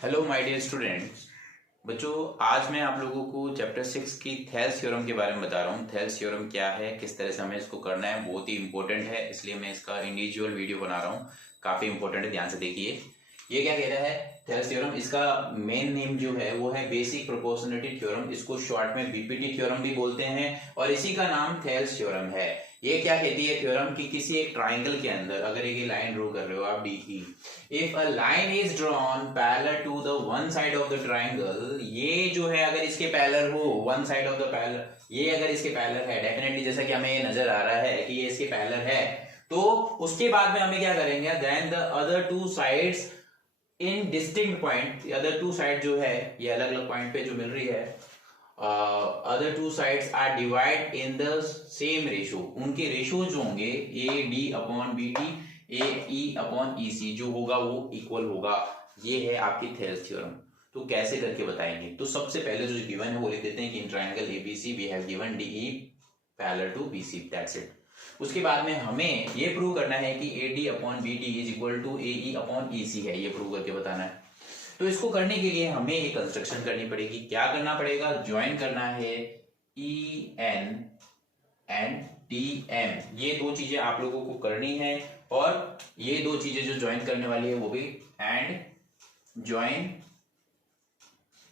Hello my dear students. बच्चों, आज मैं आप लोगों को चैप्टर 6 की थेल्स थ्योरम के बारे में बता रहा हूँ। थेल्स थ्योरम क्या है, किस तरह से हमें इसको करना है, बहुत ही इंपॉर्टेंट है, इसलिए मैं इसका इंडिविजुअल वीडियो बना रहा हूँ। काफ़ी इंपॉर्टेंट है, ध्यान से देखिए। ये क्या कह रहा है थेल्स थ्योरम, इसका मेन नेम जो है वो है बेसिक प्रोपोर्शनलिटी थ्योरम। इसको शॉर्ट में बीपीटी थ्योरम भी बोलते हैं और इसी का नाम थेल्स थ्योरम है। ये क्या कहती है थ्योरम कि किसी एक ट्राइंगल के अंदर अगर एक लाइन ड्रॉ कर रहे हो आप D E, if a line is drawn parallel to the one side of the triangle, ये जो है अगर इसके पैरेलल हो, one side of the parallel, ये अगर इसके पैरेलल है, डेफिनेटली जैसा कि हमें ये नजर आ रहा है कि ये इसके पैरेलल है, तो उसके बाद में हमें क्या करेंगे, then the other two sides in distinct point, other two side जो है ये अलग अलग पॉइंट पे जो मिल रही है, other two sides are divide in the same ratio, उनके रेशो जो होंगे A D upon B T, A E upon E C जो होगा वो इक्वल होगा। ये है आपकी थेल्स थ्योरम। तो कैसे करके बताएंगे, तो सबसे पहले जो गिवन है वो लिख देते हैं कि in triangle ABC we have given D E parallel to BC, that's it. उसके बाद में हमें ये प्रूव करना है कि A D upon B T is equal to A E upon E C है, ये प्रूव करके बताना है। तो इसको करने के लिए हमें एक कंस्ट्रक्शन करनी पड़ेगी। क्या करना पड़ेगा, ज्वाइन करना है E N and D M, ये दो चीजें आप लोगों को करनी है। और ये दो चीजें जो ज्वाइन करने वाली है वो भी एंड ज्वाइन,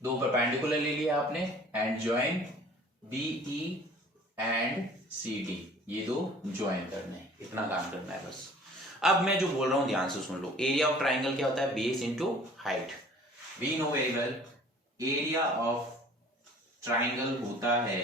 दो परपेंडिकुलर ले लिया आपने, and join B E and C D, ये दो ज्वाइन करने हैं, इतना काम करना है बस। अब मैं जो बोल रहा हूं ध्यान से सुन लो। एरिया ऑफ ट्राइंगल क्या होता है, base into height. We know very well area of triangle होता है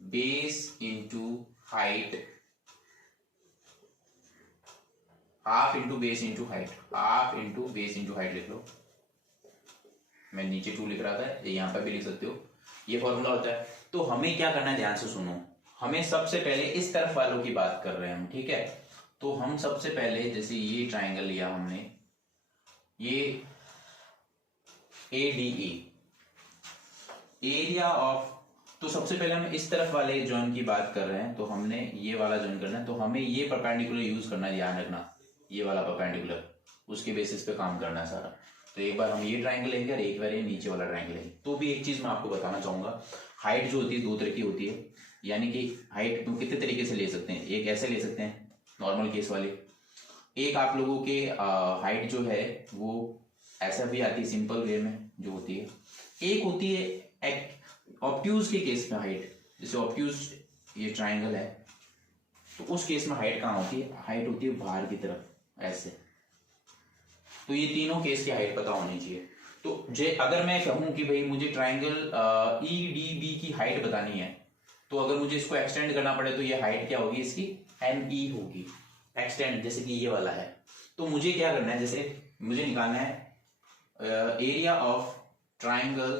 base into height, half into base into height, half into base into height लिख लो। मैं नीचे 2 लिख रहा था, यहां पर भी लिख सकते हो, ये फॉर्मूला होता है। तो हमें क्या करना है, ध्यान से सुनो। हमें सबसे पहले इस तरफ वालों की बात कर रहे हैं हम, ठीक है। तो हम सबसे पहले जैसे ये ट्राइंगल लिया हमने, ये A D A, area of, तो सबसे पहले हम इस तरफ वाले जॉइन की बात कर रहे हैं, तो हमने ये वाला जॉइन करना है। तो हमें ये परपेंडिकुलर यूज करना है, ध्यान रखना, ये वाला परपेंडिकुलर, उसके बेसिस पे काम करना है सारा। तो एक बार हम ये ट्राइंगल लेंगे और एक बार ये नीचे वाला ट्राइंगल लेंगे। तो भी एक चीज मैं आपको बताना चाहूंगा, हाइट जो होती है 2 तरह की होती है। यानी कि हाइट तुम कितने तरीके से ले सकते हैं, एक ऐसे ले सकते हैं नॉर्मल केस वाली, एक आप लोगों के हाइट जो है वो ऐसा भी आती है सिंपल वे में जो होती है, एक होती है ऑब्ट्यूज के केस में हाइट, जैसे ऑब्ट्यूज ये ट्राइंगल है तो उस केस में हाइट कहाँ होती है, हाइट होती है बाहर की तरफ ऐसे। तो ये तीनों केस की हाइट पता होनी चाहिए। तो जे अगर मैं कहूं कि भाई मुझे ट्राइंगल ई डी बी की हाइट बतानी है, तो अगर मुझे इसको एक्सटेंड करना पड़े तो ये हाइट क्या होगी इसकी, एन ई होगी एक्सटेंड, जैसे कि ये वाला है। तो मुझे क्या करना है, जैसे मुझे निकालना है area of triangle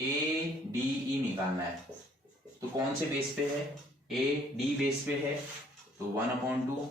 A D ई निकालना है। तो कौन से बेस पे है, ए डी बेस पे है, तो 1/2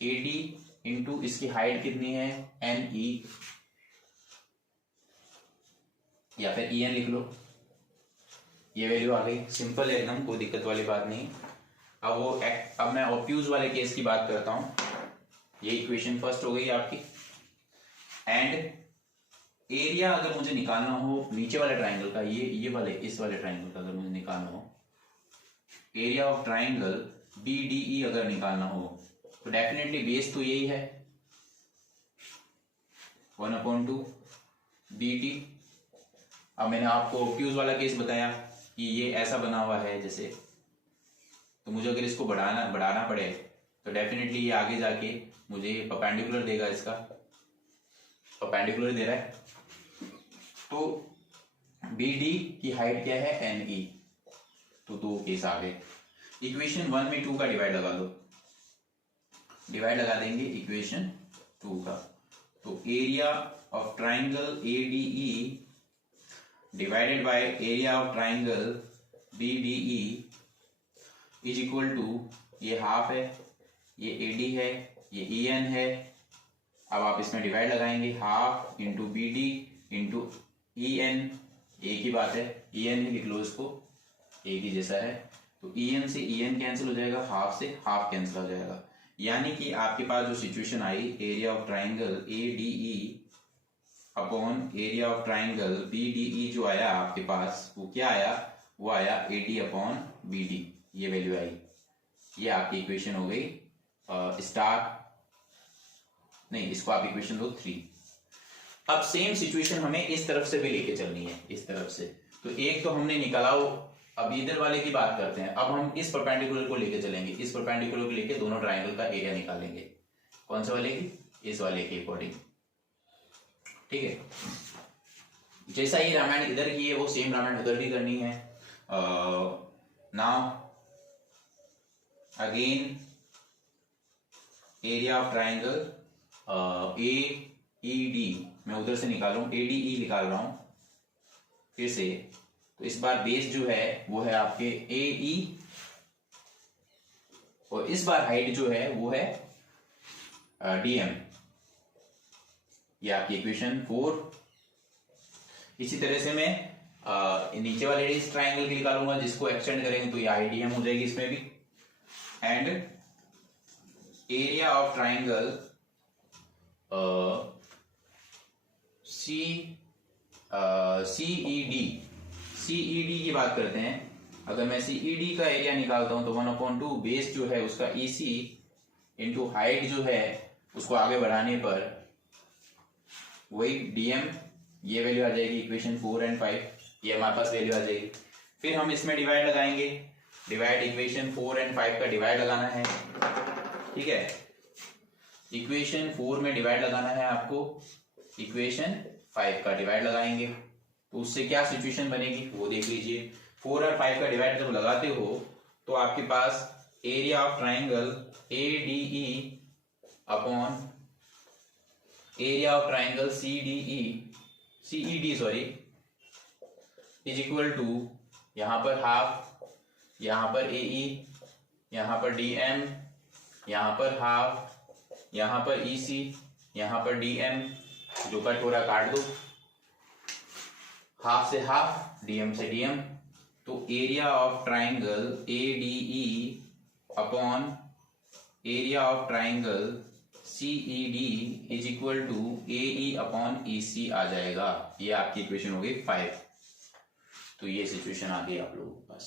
ए डी इंटू इसकी हाइट कितनी है एन ई, या फिर ई एन लिख लो, ये वैल्यू आ गई, सिंपल है एकदम, कोई दिक्कत वाली बात नहीं। अब मैं ऑब्ट्यूज वाले केस की बात करता हूं, ये इक्वेशन फर्स्ट हो गई आपकी। एंड एरिया अगर मुझे निकालना हो नीचे वाले ट्राइंगल का, ये वाले इस वाले ट्राइंगल का अगर मुझे निकालना हो, area of triangle B D E अगर निकालना हो, तो डेफिनेटली बेस तो यही है 1/2 बी टी। अब मैंने आपको ऑब्ट्यूज वाला केस बताया कि ये ऐसा बना हुआ है जैसे, तो मुझे अगर इसको बढ़ाना पड़े तो डेफिनेटली ये आगे जाके मुझे परपेंडिकुलर देगा, इसका परपेंडिकुलर दे रहा है। तो बी डी की हाइट क्या है एन ई, तो 2 केस आ गए। इक्वेशन 1 में 2 का डिवाइड लगा दो, डिवाइड लगा देंगे इक्वेशन 2 का। तो area of triangle A D E divided by area of triangle B D E is equal to, ये हाफ है, ये ए डी है, ये ई एन है। अब आप इसमें डिवाइड लगाएंगे, half into B D into E N, एक ही बात है, ई एन ही लिख लो इसको, एक ही जैसा है। तो ई एन से ई एन कैंसिल हो जाएगा, हाफ से हाफ कैंसिल हो जाएगा। यानी कि आपके पास जो situation I, area of triangle A D E upon area of triangle BDE जो आया आपके पास वो क्या आया, वो आया AD अपॉन BD, ये वैल्यू आई। ये आपकी इक्वेशन हो गई नहीं, इसको आप इक्वेशन दो 3। अब सेम सिचुएशन हमें इस तरफ से भी लेके चलनी है, इस तरफ से। तो एक तो हमने निकाला, अब इधर वाले की बात करते हैं। अब हम इस परपेंडिकुलर को लेके चलेंगे, इस परपेंडिकुलर को लेके दोनों ट्राइंगल का एरिया निकालेंगे। कौन से वाले की? इस वाले के अकॉर्डिंग, ठीक है। जैसा ही रामायण इधर की है वो सेम रामायण उधर भी करनी है। Now again area of triangle AED मैं उधर से निकालूं, ADE निकाल रहा हूं फिर से। तो इस बार बेस जो है वो है आपके AE और इस बार हाइट जो है वो है DM। ये आपकी इक्वेशन 4। इसी तरह से मैं नीचे वाले इस ट्राइंगल की निकालूंगा, जिसको एक्सटेंड करेंगे तो ये IDM हो जाएगी इसमें भी। And area of triangle CED की बात करते हैं। अगर मैं CED का एरिया निकालता हूं तो 1/2 बेस जो है उसका EC इंटू हाइट जो है उसको आगे बढ़ाने पर वही DM, ये वैल्यू आ जाएगी इक्वेशन 4 एंड 5, ये हमारे पास वैल्यू आ जाएगी। फिर हम इसमें डिवाइड लगाएंगे, डिवाइड इक्वेशन 4 एंड 5 का डिवाइड लगाना है, ठीक है। इक्वेशन 4 में डिवाइड लगाना है आपको, इक्वेशन 5 का डिवाइड लगाएंगे तो उससे क्या सिचुएशन बनेगी वो देख लीजिए। 4 और 5 का डिवाइड जब लगाते हो तो आपके पास area of triangle ADE upon area of triangle CED sorry is equal to, यहां पर हाफ, यहां पर AE, यहां पर DM, यहां पर हाफ, यहां पर EC, यहां पर DM, जो कट हो रहा काट दो, हाफ से हाफ, DM से DM। तो area of triangle ADE upon area of triangle CED is equal to AE upon EC आ जाएगा। ये आपकी इक्वेशन हो गई 5। तो ये सिचुएशन आ गई आप लोगों के पास,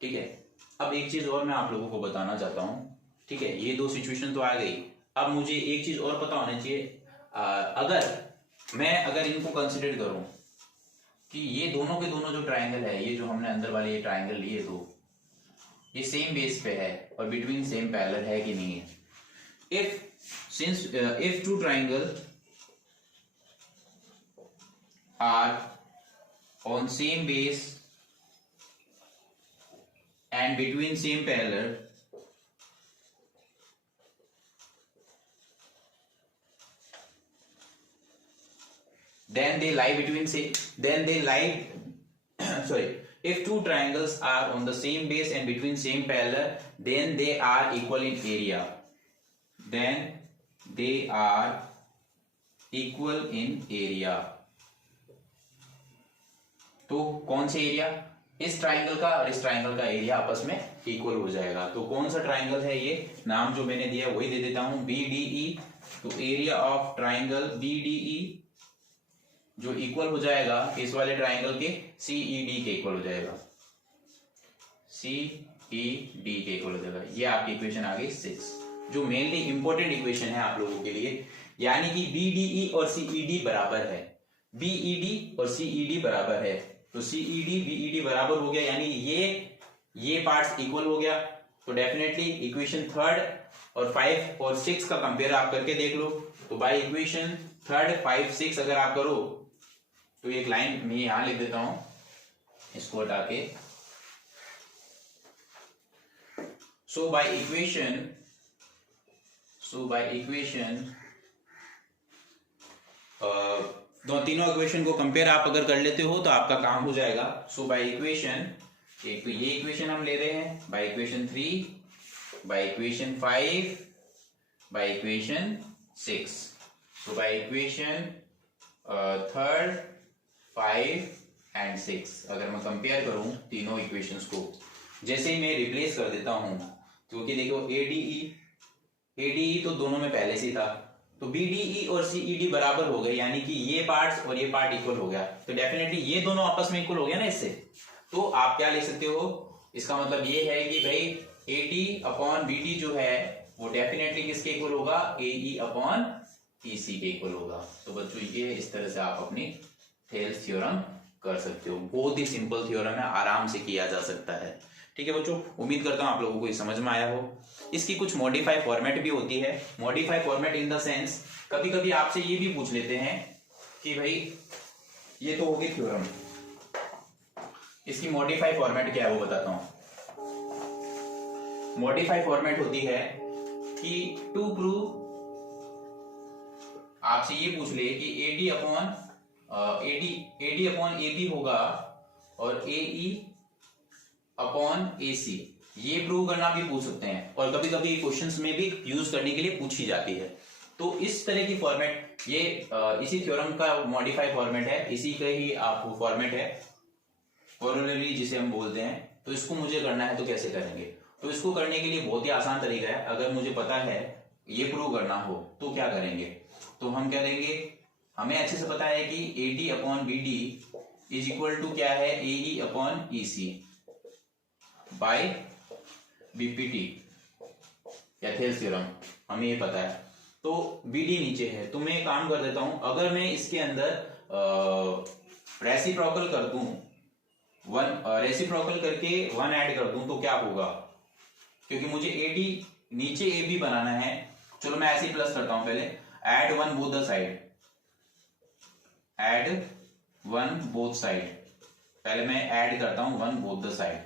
ठीक है। अब एक चीज और मैं आप लोगों को बताना चाहता हूं, ठीक है। ये दो सिचुएशन तो आ गई। अब मुझे एक चीज और पता होना चाहिए, अगर इनको कंसिडर करूं कि ये दोनों के दोनों जो ट्राइंगल है, ये जो हमने अंदर वाले ये ट्राइंगल लिए तो ये सेम बेस पे है और बिटवीन सेम पैरेलल है कि नहीं है। if two triangle are on same base and between same parallel, then they lie between if two triangles are on the same base and between same parallel, then they are equal in area. Then they are equal in area. तो कौन से area? इस triangle का और इस triangle का area आपस में इक्वल हो जाएगा। तो कौन सा ट्राइंगल है ये? नाम जो मैंने दिया वही दे देता हूं, BDE। तो एरिया ऑफ ट्राइंगल BDE जो इक्वल हो जाएगा इस वाले ट्राइंगल के CED के इक्वल हो जाएगा, CED के इक्वल हो जाएगा। ये आपकी इक्वेशन आ गई 6, जो मेनली इंपॉर्टेंट इक्वेशन है आप लोगों के लिए। यानी कि BDE और CED बराबर है, BED और CED बराबर है। तो CED BED बराबर हो गया, यानी ये पार्ट्स इक्वल हो गया। तो डेफिनेटली इक्वेशन 3 और 5 और 6 का कंपेयर आप करके देख लो। तो बाय इक्वेशन 3, 5, 6 अगर आप करो तो एक लाइन मैं यहां लिख देता हूं, इसको हटा के। सो बाय इक्वेशन तीनों इक्वेशन को कंपेयर आप अगर कर लेते हो तो आपका काम हो जाएगा। सो बाय इक्वेशन, एक तो ये इक्वेशन हम ले रहे हैं, by equation 3, by equation 5, by equation 6। So by equation 3, 5 and 6 अगर मैं कंपेयर करूं तीनों इक्वेशंस को, जैसे ही मैं रिप्लेस कर देता हूं, क्योंकि देखो ADE तो दोनों में पहले से था, तो BDE और CED बराबर हो गए, यानी कि ये पार्ट्स और ये पार्ट इक्वल हो गया, तो डेफिनेटली ये दोनों आपस में इक्वल हो गया ना इससे। तो आप क्या ले सकते हो, इसका मतलब ये है कि भाई AD अपॉन BD जो है वो डेफिनेटली किसके इक्वल होगा, AE अपॉन EC के इक्वल होगा। तो बच्चों ये इस तरह से आप अपनी थेल्स थ्योरम कर सकते हो। बहुत ही सिंपल थ्योरम है, आराम से किया जा सकता है। ठीक है बच्चों, उम्मीद करता हूं आप लोगों को ये समझ में आया हो। इसकी कुछ मॉडिफाई फॉर्मेट भी होती है। Modify format in the sense, कभी कभी आपसे ये भी पूछ लेते हैं कि भाई ये तो होगी थ्योरम, इसकी मॉडिफाई फॉर्मेट क्या है वो बताता हूं। मॉडिफाई फॉर्मेट होती है कि टू प्रूव, आपसे ये पूछ ले कि AD अपॉन AB होगा और AE अपॉन AC, ये प्रूव करना भी पूछ सकते हैं, और कभी कभी क्वेश्चंस में भी यूज करने के लिए पूछी जाती है। तो इस तरह की फॉर्मेट ये इसी थ्योरम का मॉडिफाई फॉर्मेट है, इसी का ही आप फॉर्मेट है कोरोलरी जिसे हम बोलते हैं। तो इसको मुझे करना है तो कैसे करेंगे, तो इसको करने के लिए बहुत ही आसान तरीका है। अगर मुझे पता है ये प्रूव करना हो तो क्या करेंगे, तो हम क्या देंगे, हमें अच्छे से पता है कि AD upon BD is equal to क्या है, AE upon EC by BPT या थेल्स थ्योरम, हमें ये पता है। तो BD नीचे है, तो मैं काम कर देता हूं, अगर मैं इसके अंदर रेसिप्रोकल कर दूं, रेसिप्रोकल करके 1 ऐड कर दूं तो क्या होगा, क्योंकि मुझे AD नीचे AB बनाना है। चलो मैं ऐसे ही प्लस करता हूं, पहले add 1 both the side, add 1 both side, पहले मैं ऐड करता हूं 1 बोथ द साइड,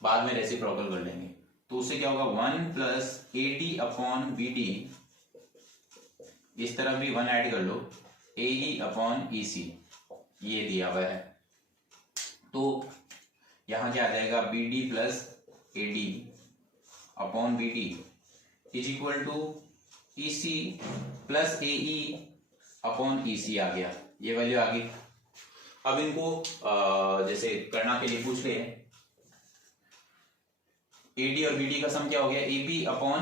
बाद में रेसिप्रोकल कर लेंगे। तो उससे क्या होगा, 1 प्लस AD अपॉन BD, इस तरफ भी 1 ऐड कर लो, AE अपॉन EC, ये दिया हुआ है। तो यहां क्या आ जाएगा, BD plus AD upon BD is equal to EC plus AE upon EC आ गया, ये वैल्यू आ गई। अब इनको जैसे करना के लिए पूछ रहे हैं, AD और BD का सम क्या हो गया, AB अपॉन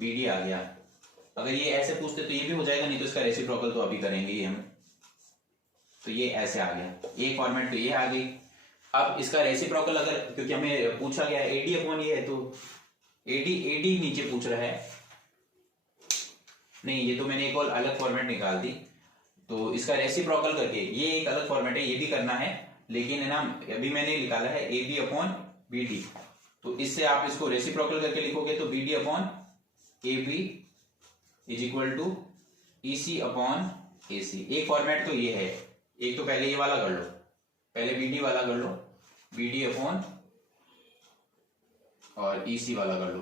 BD आ गया। अगर ये ऐसे पूछते तो ये भी हो जाएगा, नहीं तो इसका रेसिप्रोकल तो अभी करेंगे ही हम। तो ये ऐसे आ गया, एक फॉर्मेट तो ये आ गई। अब इसका रेसिप्रोकल अगर, क्योंकि हमें पूछा गया है AD अपॉन ये है, तो AD नीचे पूछ रहा है, नहीं ये तो मैंने एक और अलग फॉर्मेट निकाल दी। तो इसका रेसिप्रोकल करके, ये एक अलग फॉर्मेट है, ये भी करना है, लेकिन है ना अभी मैंने निकाला है AB अपॉन BD। तो इससे आप इसको रेसिप्रोकल करके लिखोगे तो BD upon AB is equal to EC upon AC। एक फॉर्मेट तो ये है, एक तो पहले ये वाला कर लो, पहले BD वाला कर लो, BD अपॉन और EC वाला कर लो,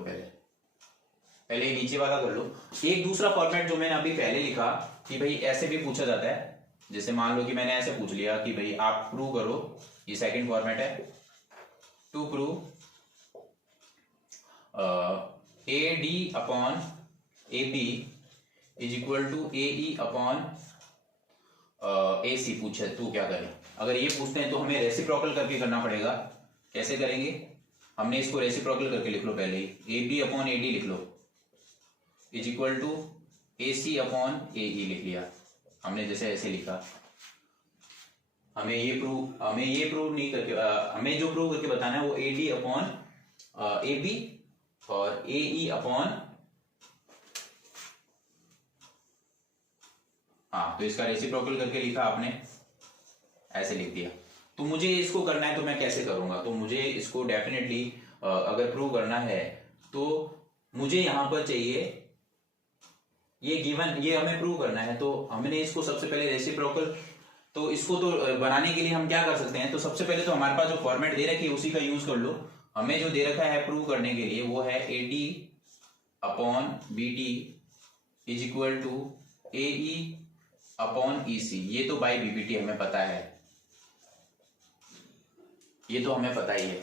पहले नीचे वाला कर लो। एक दूसरा फॉर्मेट जो मैंने अभी पहले लिखा कि भाई ऐसे भी पूछा जाता है, जैसे मान लो कि मैंने ऐसे पूछ लिया कि भाई आप प्रूव करो, ये सेकंड फॉर्मेट है, to prove AD upon AB is equal to AE upon AC पूछे तो क्या करें। अगर ये पूछते हैं तो हमें रेसिप्रोकल करके करना पड़ेगा। कैसे करेंगे, हमने इसको रेसिप्रोकल करके लिख लो, पहले ही AB अपॉन AD लिख लो is equal to AC upon AE लिख लिया हमने, जैसे ऐसे लिखा। हमें ये प्रूव नहीं करके, हमें जो प्रूव करके बताना है वो AD अपॉन AB और AE अपॉन, हाँ, तो इसका रेसिप्रोकल करके लिखा आपने, ऐसे लिख दिया। तो मुझे इसको करना है तो मैं कैसे करूंगा, तो मुझे इसको डेफिनेटली अगर प्रूव करना है तो मुझे यहां पर चाहिए ये गिवन, ये हमें प्रूव करना है, तो हमने इसको सबसे पहले रेसिप्रोकल, तो इसको तो बनाने के लिए हम क्या कर सकते हैं, तो सबसे पहले तो हमारे पास जो फॉर्मेट दे रखी है उसी का यूज कर लो। हमें जो दे रखा है प्रूव करने के लिए वो है AD upon BD is equal to AE upon EC, ये तो बाय BPT हमें पता है, ये तो हमें पता ही है।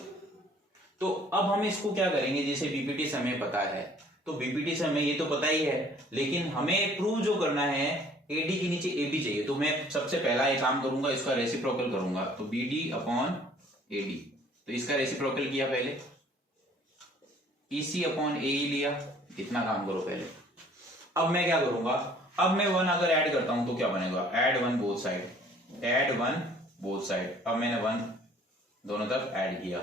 तो अब हम इसको क्या करेंगे, जैसे BPT से हमें पता है, तो BPT से हमें ये तो पता ही है, लेकिन हमें प्रूव जो करना है AD के नीचे AB चाहिए। तो मैं सबसे पहला ये काम करूंगा, इसका रेसिप्रोकल करूंगा, तो BD अपॉन AD, तो इसका रेसिप्रोकल किया पहले, EC अपॉन AE लिया, इतना काम करो पहले। अब मैं क्या करूंगा, अब मैं 1 अगर ऐड करता हूं तो क्या बनेगा, add 1 both side, add 1 both side. अब मैंने 1 दोनों तरफ ऐड किया।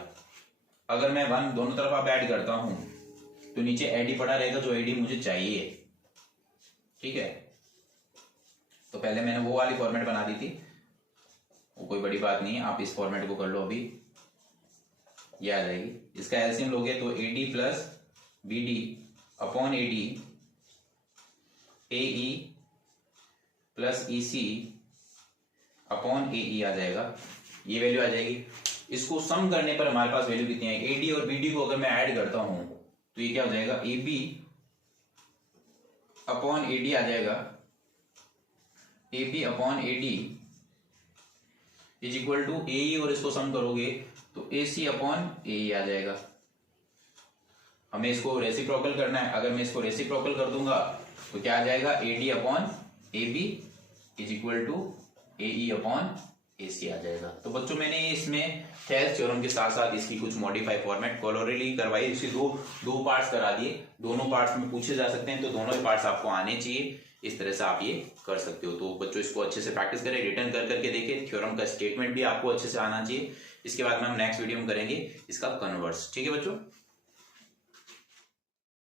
अगर मैं 1 दोनों तरफ अब ऐड करता हूं तो नीचे एडी पड़ा रहेगा, जो एडी मुझे चाहिए। ठीक है, तो पहले मैंने वो वाली फॉर्मेट बना दी थी, वो कोई बड़ी बात नहीं है, आप इस फॉर्मेट को कर लो, अभी ये आ जाएगी। इसका एलसीएम लोगे तो AD plus BD upon AD, AE plus EC upon AE आ जाएगा, ये वैल्यू आ जाएगी। इसको सम करने पर हमारे पास वैल्यू कितनी है, एडी और बीडी को अगर मैं ऐड करता हूं तो ये क्या हो जाएगा, ए बी अपॉन एडी आ जाएगा, A B upon AD is equal to A, और इसको सम करोगे तो ए सी अपॉन ए आ जाएगा। हमें इसको रेसिप्रोकल करना है, अगर मैं इसको रेसिप्रोकल कर दूंगा तो क्या आ जाएगा, A D upon A B is equal to A E upon A C आ जाएगा। तो बच्चों मैंने इसमें थेल्स थ्योरम के साथ साथ इसकी कुछ मॉडिफाई फॉर्मेट कोलोरेली करवाई, इसके दो पार्ट्स करा दिए, दोनों पार्ट्स में पूछे जा सकते हैं, तो दोनों ही पार्ट्स आपको आने चाहिए। इस तरह से आप ये कर सकते हो। तो बच्चों इसको अच्छे से प्रैक्टिस करें, रिटर्न कर करके देखें, थ्योरम का स्टेटमेंट भी आपको अच्छे से आना चाहिए। इसके बाद में हम नेक्स्ट वीडियो में करेंगे इसका कन्वर्स। ठीक है बच्चों।